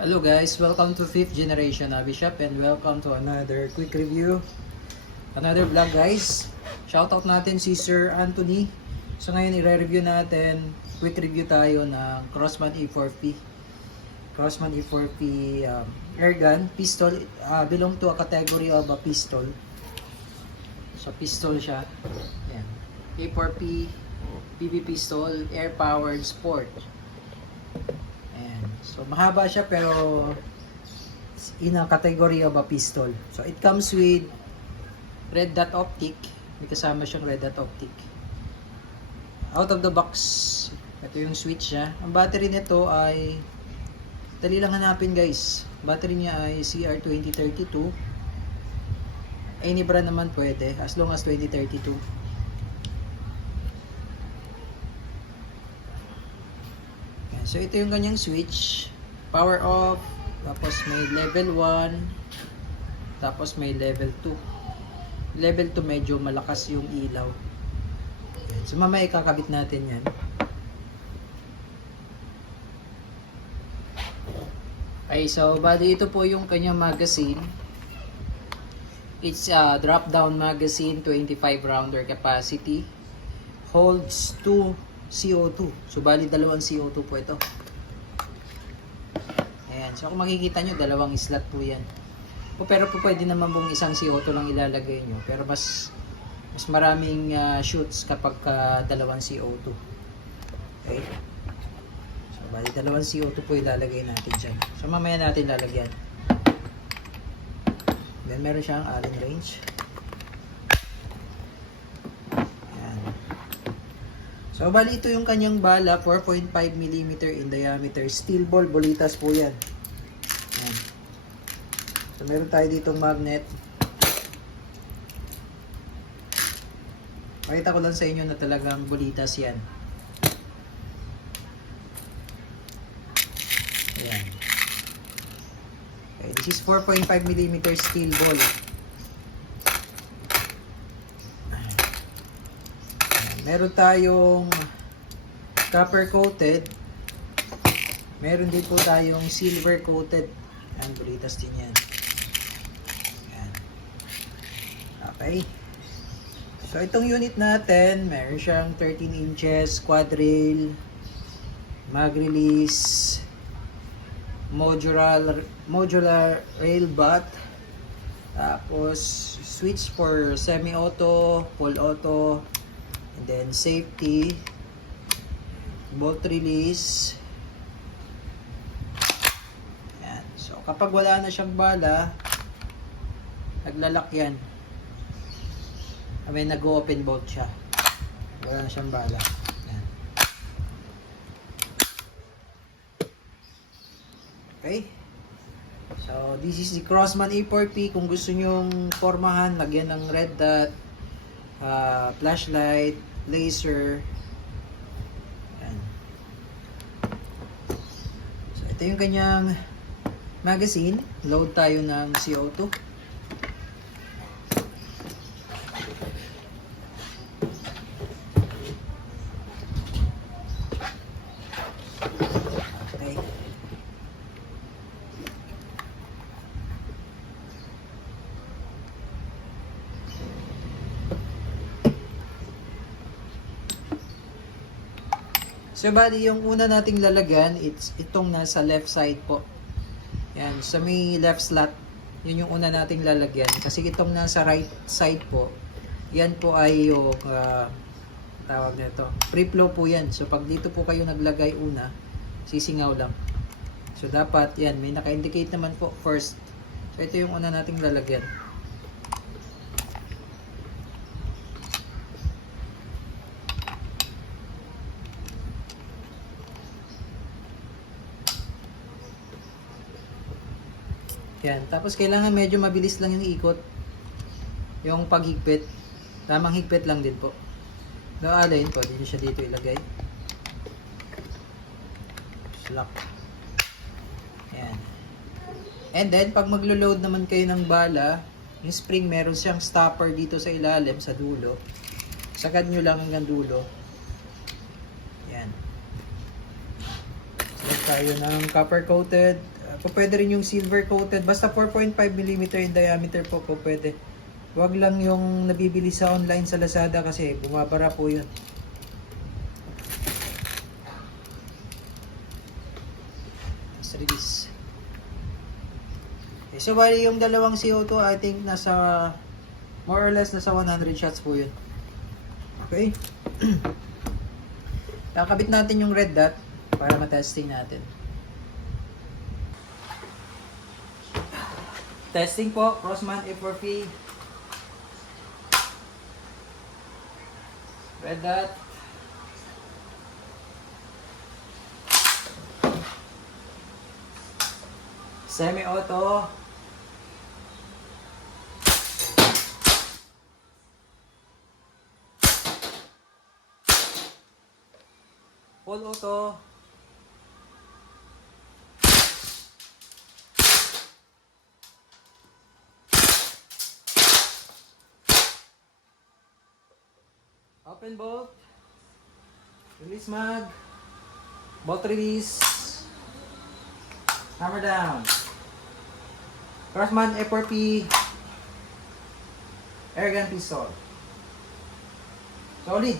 Hello guys, welcome to 5th generation Bishop and welcome to another quick review. Another vlog guys. Shoutout natin si Sir Anthony. So ngayon i-review natin, quick review tayo ng Crossman E4P. Crossman E4P airgun, pistol, belong to a category of a pistol. So pistol siya. Yan. E4P, PB pistol, air powered sport. So mahaba siya pero in a category of a pistol. So it comes with red dot optic. May kasama siyang red dot optic. Out of the box, ito yung switch niya. Ang battery nito ay dali lang hanapin guys. Battery niya ay CR2032. Any brand naman pwede as long as 2032. So ito yung kanyang switch, power off, tapos may level 1, tapos may level 2. Level 2 medyo malakas yung ilaw. So mamaya ikakabit natin yan. Okay, so bali ito po yung kanyang magazine. It's a drop down magazine, 25 rounder capacity. Holds 2 CO2. So, bali dalawang CO2 po ito. Ayan. So, kung makikita nyo, dalawang slot po yan. Pero po pwede naman pong isang CO2 lang ilalagay nyo. Pero mas maraming shoots kapag dalawang CO2. Okay. So, bali dalawang CO2 po ilalagay natin dyan. So, mamaya natin lalagyan. Then, meron siyang Allen wrench. So, bali ito yung kanyang bala, 4.5mm in diameter. Steel ball, bolitas po yan. Ayan. So, meron tayo ditong magnet. Pakita ko lang sa inyo na talagang bolitas yan. Ayan. Okay, this is 4.5mm steel ball. Meron tayong copper coated. Meron din po tayong silver coated. Ayan, bolitas din yan. Ayan. Okay. So, itong unit natin, meron siyang 13 inches quad rail, mag release, modular rail butt, tapos switch for semi-auto, full auto, and then safety, bolt release. Ayan. So kapag wala na siyang bala, naglalak yan. I mean, nag-open bolt siya. Wala na siyang bala. Ayan. Okay. So this is the Crossman E4P. Kung gusto nyong formahan, lagyan ng red dot, flashlight, laser. Ayan. So ito yung kanyang magazine. Load tayo ng CO2. Okay. So, bali, yung una nating lalagyan, itong nasa left side po. Yan, sa may left slot, yun yung una nating lalagyan. Kasi itong nasa right side po, yan po ay yung, tawag nito, free flow po yan. So, pag dito po kayo naglagay una, sisingaw lang. So, dapat, yan, may naka-indicate naman po first. So, ito yung una nating lalagyan. Yan. Tapos kailangan medyo mabilis lang yung ikot. Yung paghigpit. Tamang higpit lang din po. Alin po. Hindi siya dito ilagay. Lock. Yan. And then, pag maglo-load naman kayo ng bala, yung spring meron siyang stopper dito sa ilalim, sa dulo. Sagad nyo lang hanggang dulo. Yan. Select tayo ng copper coated Pwede rin yung silver coated. Basta 4.5 mm in diameter po pwede. Wag lang yung nabibili sa online sa Lazada kasi bumabara po yun. Let's release. Okay, so bali yung dalawang CO2 I think nasa more or less nasa 100 shots po yun. Okay. Kakabit natin yung red dot para matesting natin. Testing po, Crossman A4P. Red dot. Semi-auto. Full auto. Open bolt. Release mag. Bolt release. Hammer down. Crossman A4P. Airgun pistol. Solid.